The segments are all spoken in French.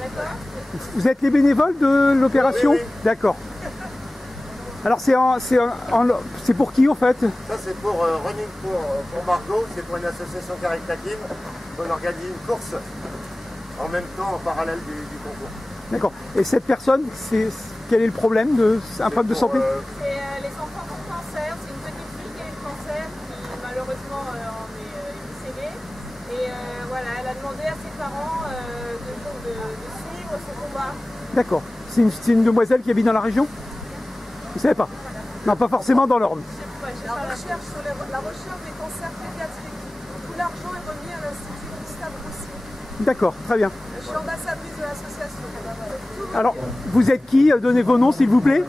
D'accord. Vous êtes les bénévoles de l'opération? Oui, oui. D'accord. Alors c'est pour qui en fait? Ça c'est pour Running pour Margot, c'est pour une association caritative. On organise une course en même temps en parallèle du concours. D'accord. Et cette personne, quel est le problème un problème de santé? C'est les enfants ont cancer, c'est une petite fille qui a eu le cancer, qui malheureusement en est décédée. Et voilà, elle a demandé à ses parents de suivre ce combat. D'accord. C'est une demoiselle qui habite dans la région? Vous savez pas? Non, pas forcément dans l'Orne. La recherche sur la recherche des cancers pédiatriques. Tout l'argent est remis à l'Institut Gustave Roussy. D'accord, très bien. Je suis ambassadrice de l'association. Alors, vous êtes qui? Donnez vos noms s'il vous plaît. Et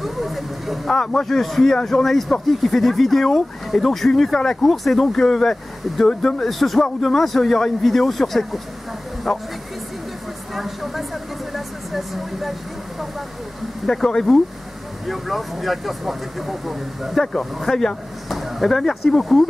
vous êtes qui? Ah, moi je suis un journaliste sportif qui fait des vidéos et donc je suis venu faire la course et donc ce soir ou demain il y aura une vidéo sur cette course. Alors, Je suis Christine de Fuster, je suis ambassadrice de l'association Imagine Fort Margot. d'accord, et vous? Guillaume Blanche, directeur sportif du concours. D'accord, très bien. Eh bien merci beaucoup.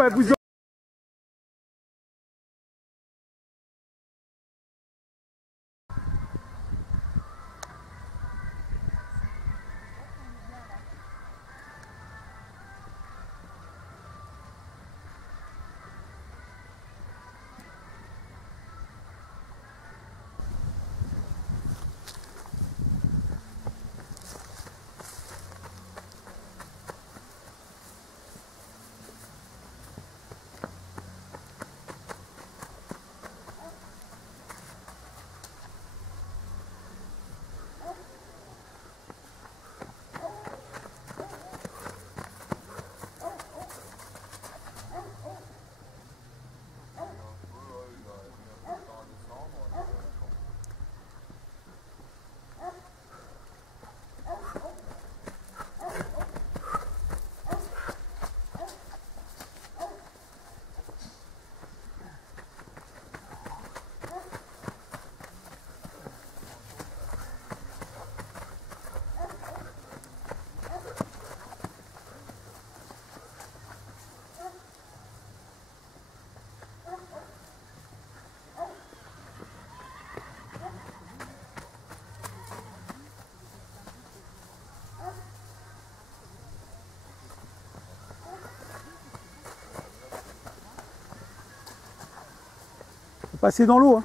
Vous passez dans l'eau. Hein.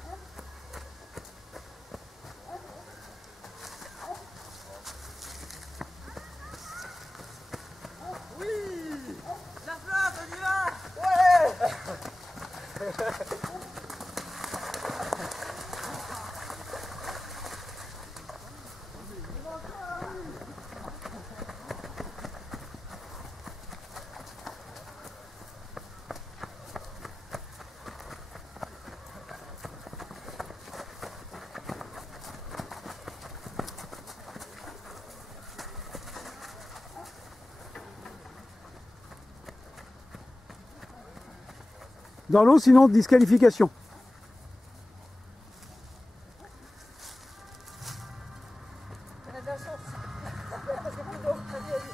Oui, la flotte, on y va. Ouais. Dans l'eau, sinon disqualification. On a de la chance. Il y a presque plus d'eau. Allez, allez.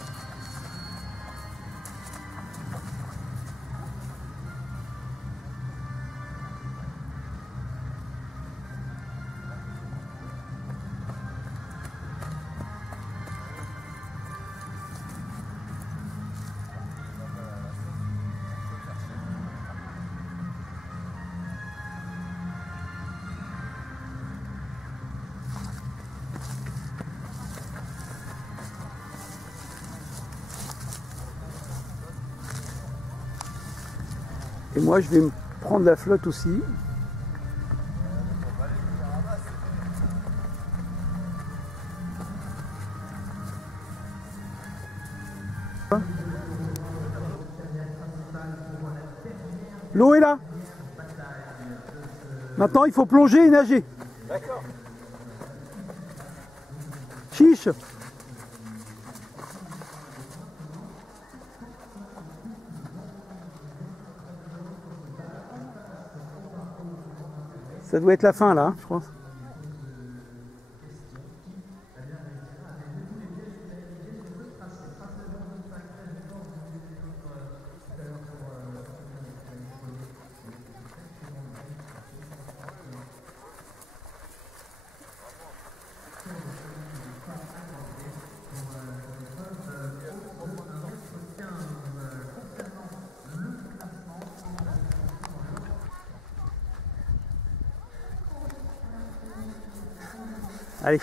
Et moi, je vais me prendre la flotte aussi. L'eau est là. Maintenant, il faut plonger et nager. D'accord. Chiche. Ça doit être la fin là, je crois. Allez.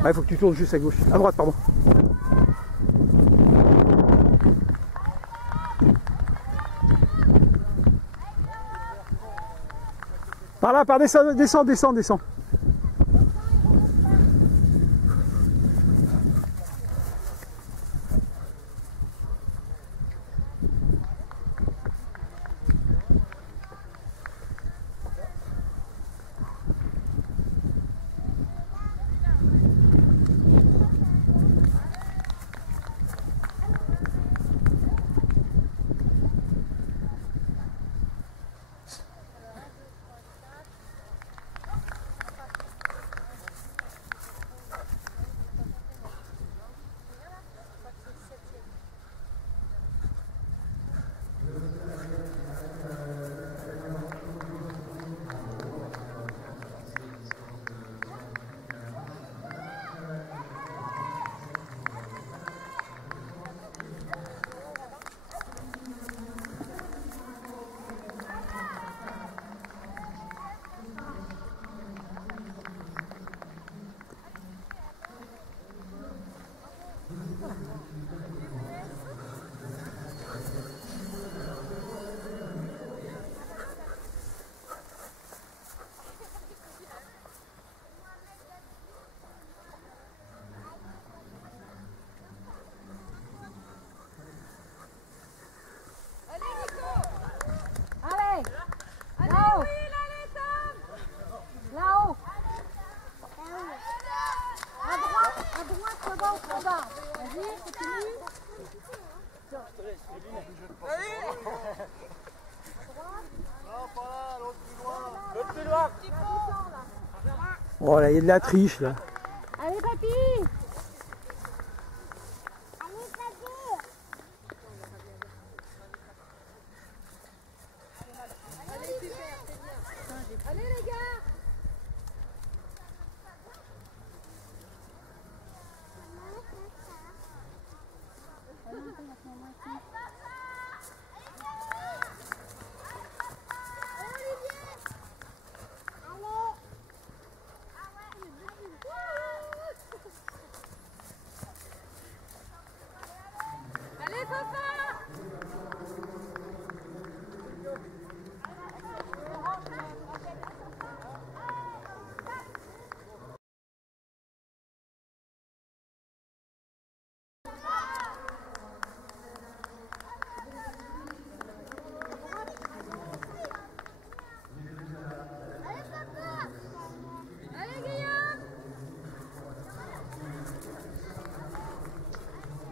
Il faut que tu tournes juste à gauche. À droite, pardon. Par là, par descend, descend, descend, descend. Oh là, il y a de la triche là. Allez papy. Allez papy. Allez super, c'est bien. Allez les gars.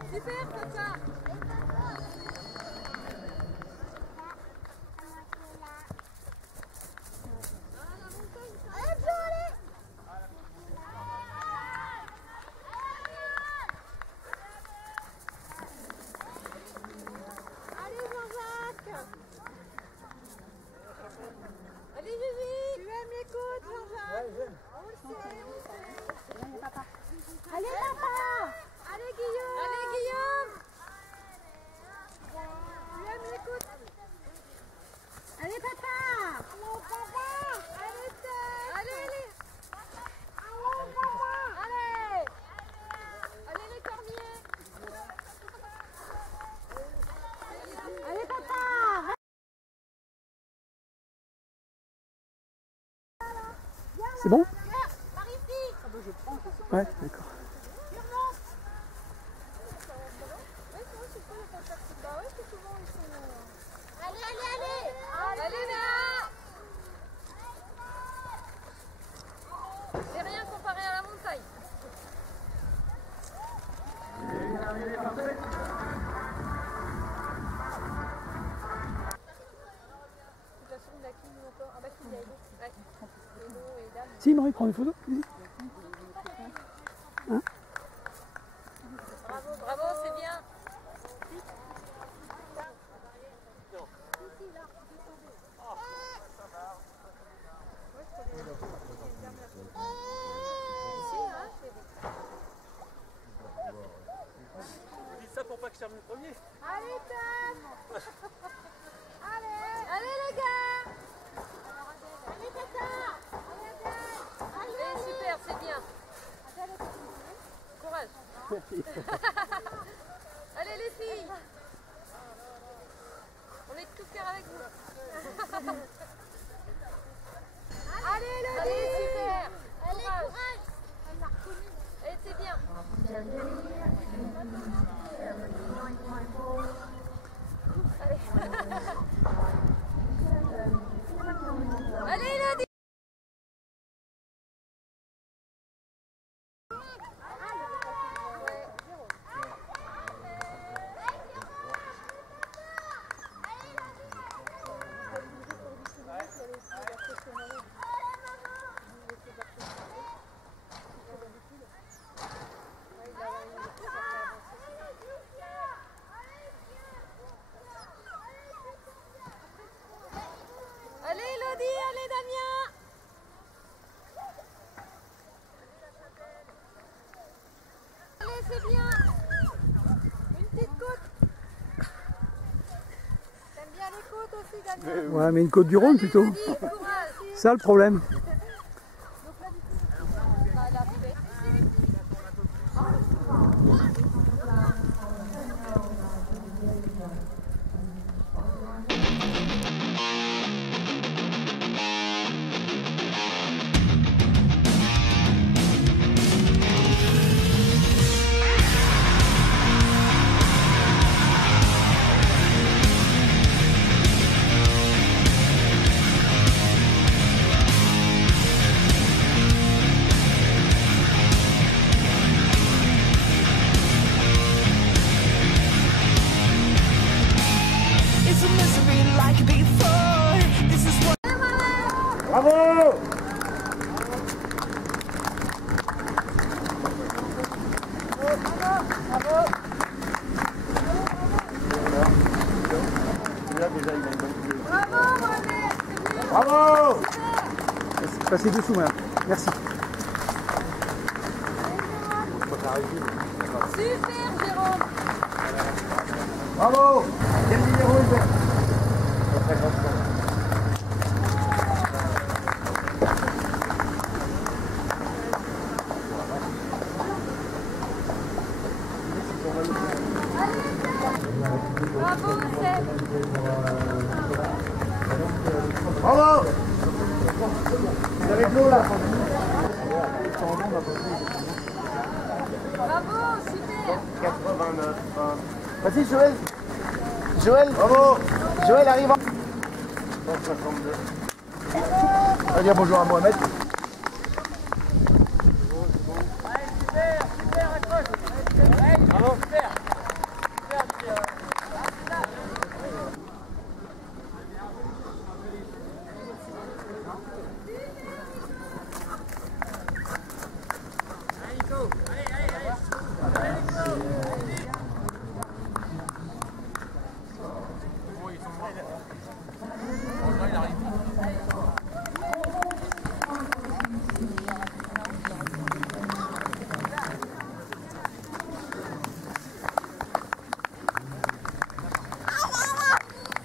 Super, papa. Allez Jean-Jacques. Allez Julie. Tu aimes les côtes Jean-Jacques? On le sait. Allez papa. Allez papa. Allez Guillaume. Allez Guillaume. Tu aimes les côtes? Allez papa. Allez papa. Allez Steph. Allez allez. Allez papa. Allez. Allez les corniers. Allez papa. C'est bon? Par ici. Ouais, d'accord. Allez, allez, allez. Allez là. C'est rien comparé à la montagne. Si, Marie, prends une photo. Vas-y. Hein? Bravo. termine premier. Allez, Tom. Allez les gars. Allez Tata. Allez Adèle. Allez, super, c'est bien. Courage. Allez les filles. On est de tout cœur avec vous. Allez Elodie. Allez, super. Allez, courage. Elle m'a reconnu. Elle était bien. Allez Elodie. Allez Elodie, allez Damien. Allez, c'est bien. Une petite côte. T'aimes bien les côtes aussi Damien? Ouais, mais une côte du Rhône plutôt. Elodie, courage. Ça le problème. Bravo! Là, déjà, il a une bonne clé. Bravo Mohamed. Bravo! Passez dessous, madame. Merci. Super Jérôme. Bravo! Quel numéro il est? Très grand temps. Bravo Seb. Bravo! Vous avez de l'eau là? Bravo, super. 89. Vas-y Joël. Joël. Bravo! Joël arrive. 162. On va dire bonjour à Mohamed.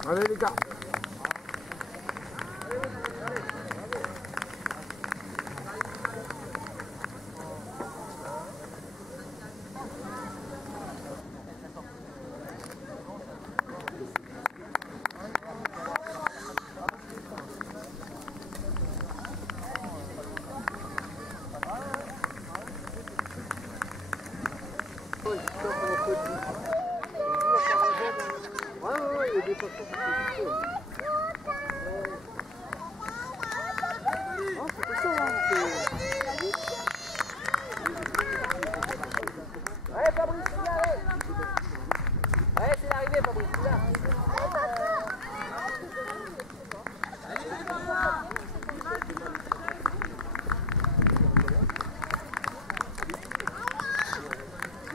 Allez les gars!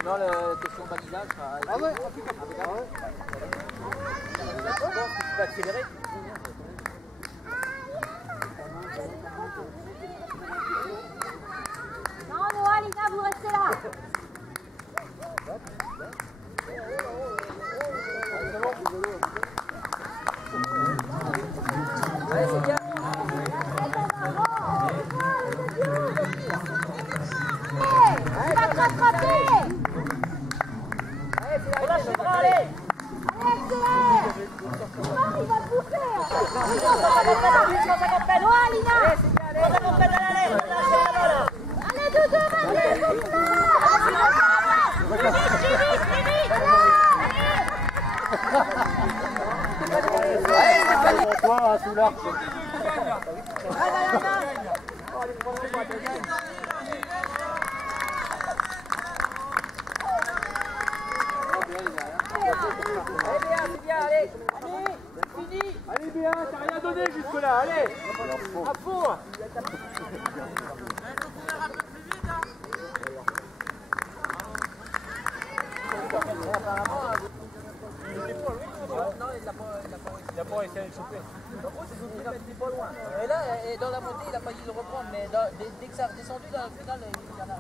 Non, la question balisage, ça. Ah ouais, tu peux accélérer. Non, Noah, Lina, vous restez là. Relâche les bras, allez. Il va bouffer. Non, Alina. Allez, Doudou, vas-y. Toi, sous l'arc. Allez bien, t'as rien donné jusque là, allez. À fond. Il a pas essayé de choper. Et là, dans la montée, il a failli le reprendre, mais dès que ça a redescendu dans la finale, il y en a.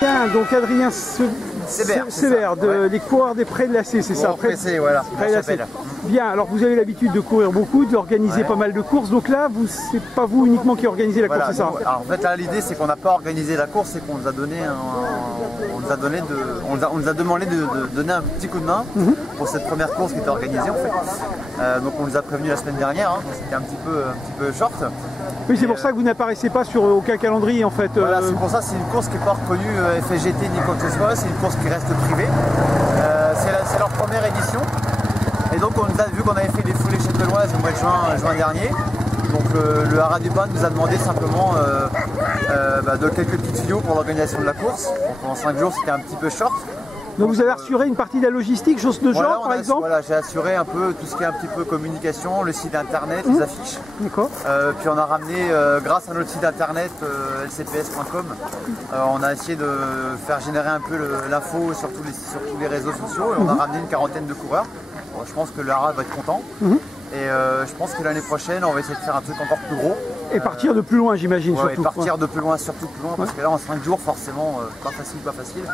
Bien, donc Adrien Sévère, les coureurs des Prés de Lacé, c'est ça? Pressé, voilà. Prés de Lacé. Bien, alors vous avez l'habitude de courir beaucoup, d'organiser pas mal de courses, donc là, c'est pas vous uniquement qui organisez la course, c'est ça? Alors en fait là l'idée c'est qu'on n'a pas organisé la course, c'est qu'on nous a donné on nous a demandé de donner un petit coup de main pour cette première course qui était organisée en fait. Donc on nous a prévenu la semaine dernière, hein, c'était un petit peu short. Oui, c'est pour ça que vous n'apparaissez pas sur aucun calendrier en fait. Voilà, c'est pour ça, c'est une course qui n'est pas reconnue FSGT ni quoi que ce soit, c'est une course qui reste privée. C'est leur première édition. Et donc on nous a vu qu'on avait fait des foulées châtelloises au mois de juin dernier. Donc le Haras du Pin nous a demandé simplement de quelques petites tuyaux pour l'organisation de la course. Donc, pendant 5 jours c'était un petit peu short. Donc vous avez assuré une partie de la logistique, chose de genre par exemple? Voilà, j'ai assuré un peu tout ce qui est un petit peu communication, le site internet, les affiches. D'accord. Puis on a ramené, grâce à notre site internet lcps.com, on a essayé de faire générer un peu l'info sur tous les réseaux sociaux et on a ramené une quarantaine de coureurs. Bon, je pense que le Haras va être content. Et je pense que l'année prochaine, on va essayer de faire un truc encore plus gros. Et partir de plus loin, j'imagine, surtout. Et partir de plus loin, surtout plus loin, parce que là, en 5 jours, forcément, pas facile.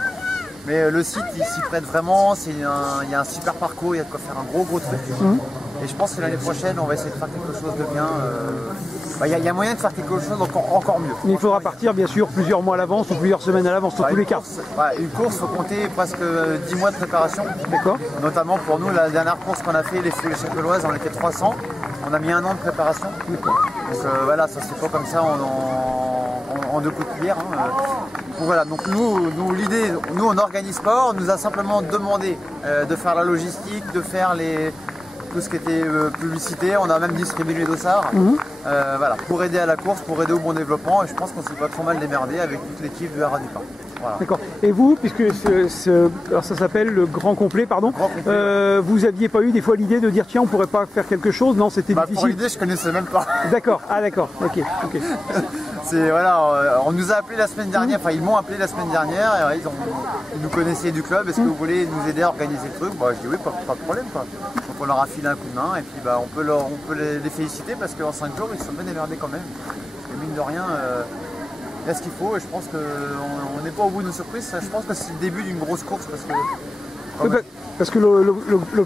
Mais le site, il s'y prête vraiment, il y a un super parcours, il y a de quoi faire un gros truc. Et je pense que l'année prochaine, on va essayer de faire quelque chose de bien. Il y a moyen de faire quelque chose encore mieux. Mais il faudra partir, bien sûr, plusieurs mois à l'avance ou plusieurs semaines à l'avance, dans tous les cas. Une course, il faut compter presque 10 mois de préparation. D'accord. Notamment pour nous, la dernière course qu'on a fait, les foulées châtelloises, on était 300. On a mis 1 an de préparation. Donc voilà, ça se fait pas comme ça en 2 coups de cuillère. Donc voilà, donc nous l'idée, nous on n'organise pas, on nous a simplement demandé de faire la logistique, de faire tout ce qui était publicité, on a même distribué les dossards, voilà, pour aider à la course, pour aider au bon développement, et je pense qu'on s'est pas trop mal démerdé avec toute l'équipe du Haras du Pin. Voilà. D'accord. Et vous, puisque alors ça s'appelle le Grand Complet, pardon, vous aviez pas eu des fois l'idée de dire tiens on pourrait pas faire quelque chose? Non, c'était difficile. Pour l'idée je connaissais même pas. D'accord, d'accord, ok. Voilà, on nous a appelé la semaine dernière, enfin ils m'ont appelé la semaine dernière, et ils nous connaissaient du club, est-ce que vous voulez nous aider à organiser le truc? Je dis oui, pas de problème quoi. Donc on leur a filé un coup de main et puis on peut les féliciter parce qu'en 5 jours ils se sont bien démerdés quand même. Et mine de rien, il y a ce qu'il faut et je pense qu'on n'est pas au bout de nos surprises, je pense que c'est le début d'une grosse course parce que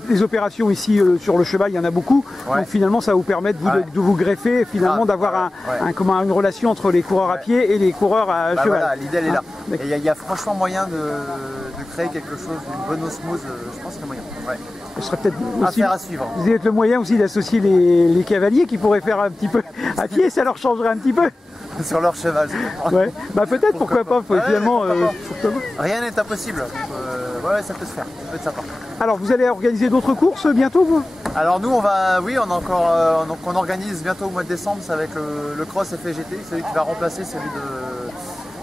les opérations ici sur le cheval, il y en a beaucoup, donc finalement ça va vous permettre de vous greffer, finalement d'avoir une relation entre les coureurs à pied et les coureurs à cheval. Voilà, l'idée elle est là. Et il y a franchement moyen de créer quelque chose, une bonne osmose, je pense qu'il y a moyen. ce serait peut-être aussi affaire à suivre. vous êtes le moyen aussi d'associer les cavaliers qui pourraient faire un petit peu à pied, ça leur changerait un petit peu. Sur leur cheval. Ouais. Bah peut-être, pourquoi pas, finalement. Pourquoi pas. Rien n'est impossible. Ouais, ça peut se faire, ça peut être sympa. Alors vous allez organiser d'autres courses bientôt vous? Alors nous on va, oui on a encore, donc on organise bientôt au mois de décembre, c'est avec le cross FGT, celui qui va remplacer celui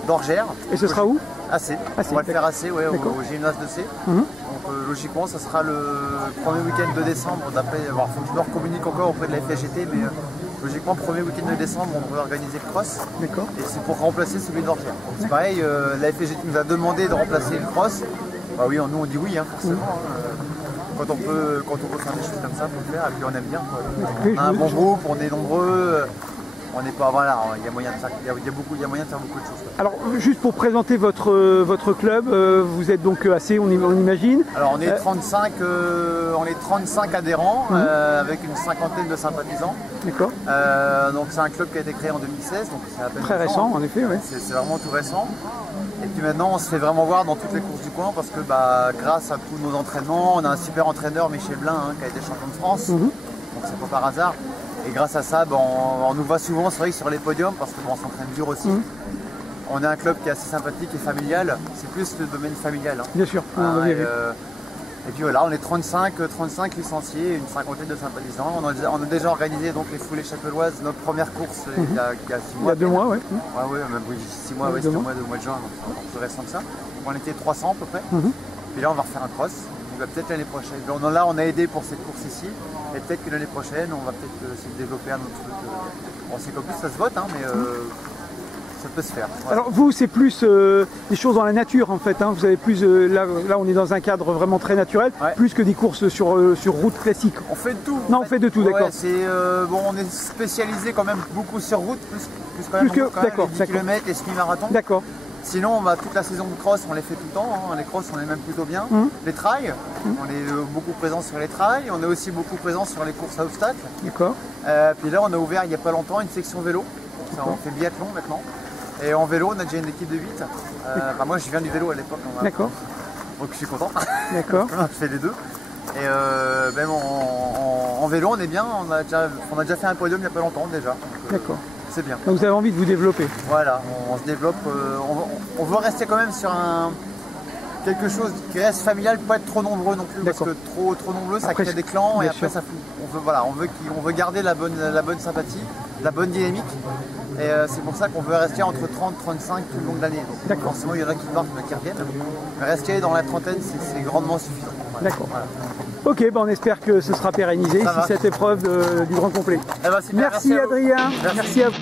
d'Orgères. Et ce sera où? AC. On va le faire AC, ouais, au gymnase de C. Donc logiquement ça sera le premier week-end de décembre, d'après, il faut que je leur communique encore auprès de la FGT, mais logiquement premier week-end de décembre on va organiser le cross. D'accord. Et c'est pour remplacer celui d'Orgères. C'est pareil, la FGT nous a demandé de remplacer le cross. Bah oui, nous on dit oui, forcément. Quand on peut faire des choses comme ça, on peut le faire, et puis on aime bien. On a un bon groupe, on est nombreux, on n'est pas, voilà, il y a moyen de faire beaucoup de choses. Alors juste pour présenter votre club, vous êtes donc AC, on imagine. Alors on est 35 adhérents, avec une cinquantaine de sympathisants. D'accord. Donc c'est un club qui a été créé en 2016, donc c'est à peine très récent en effet, oui. C'est vraiment tout récent. Et puis maintenant on se fait vraiment voir dans toutes les courses du coin parce que grâce à tous nos entraînements, on a un super entraîneur, Michel Blin, qui a été champion de France, donc c'est pas par hasard. Et grâce à ça, on nous voit souvent, c'est vrai, sur les podiums parce qu'on s'entraîne dur aussi. On est un club qui est assez sympathique et familial, c'est plus le domaine familial. Bien sûr. Et puis voilà, on est 35 licenciés, une cinquantaine de sympathisants. On a déjà organisé donc les foulées chapelloises, notre première course il y a 6 mois. Il y a 2 mois, oui. Ouais, même 6 mois, c'était au mois de juin, donc c'est plus récent que ça. On était 300 à peu près. Puis là, on va refaire un cross. Peut-être l'année prochaine. Là, on a aidé pour cette course ici. Et peut-être que l'année prochaine, on va peut-être se développer un autre truc. On sait qu'en plus, ça se vote, mais ça peut se faire. Voilà. Alors vous, c'est plus des choses dans la nature en fait. Vous avez plus là, on est dans un cadre vraiment très naturel, plus que des courses sur route classique. On fait de tout. Non, on fait de tout, d'accord. On est spécialisé quand même beaucoup sur route, plus quand même, les 10 km et semi-marathon. D'accord. Sinon, toute la saison de cross, on les fait tout le temps. Les crosses, on est même plutôt bien. Les trails, on est beaucoup présent sur les trails. On est aussi beaucoup présent sur les courses à obstacles. D'accord. Puis là, on a ouvert il n'y a pas longtemps une section vélo. On fait biathlon maintenant. Et en vélo, on a déjà une équipe de 8. Moi, je viens du vélo à l'époque. D'accord. Donc, je suis content. D'accord. On fait les deux. Et même en vélo, on est bien. On a déjà fait un podium il n'y a pas longtemps déjà. D'accord. C'est bien. Donc vous avez envie de vous développer. Voilà, on se développe. On veut rester quand même sur quelque chose qui reste familial, pas être trop nombreux non plus, parce que trop nombreux, ça crée des clans et après ça fout. On veut garder la bonne sympathie, la bonne dynamique. Et c'est pour ça qu'on veut rester entre 30 et 35 tout le long de l'année. Donc forcément, il y en a qui partent, il y en a qui reviennent. Mais rester dans la trentaine, c'est grandement suffisant. Voilà. D'accord. Voilà. Ok, on espère que ce sera pérennisé ici cette épreuve du Grand Complet. Super, merci Adrien, merci à vous.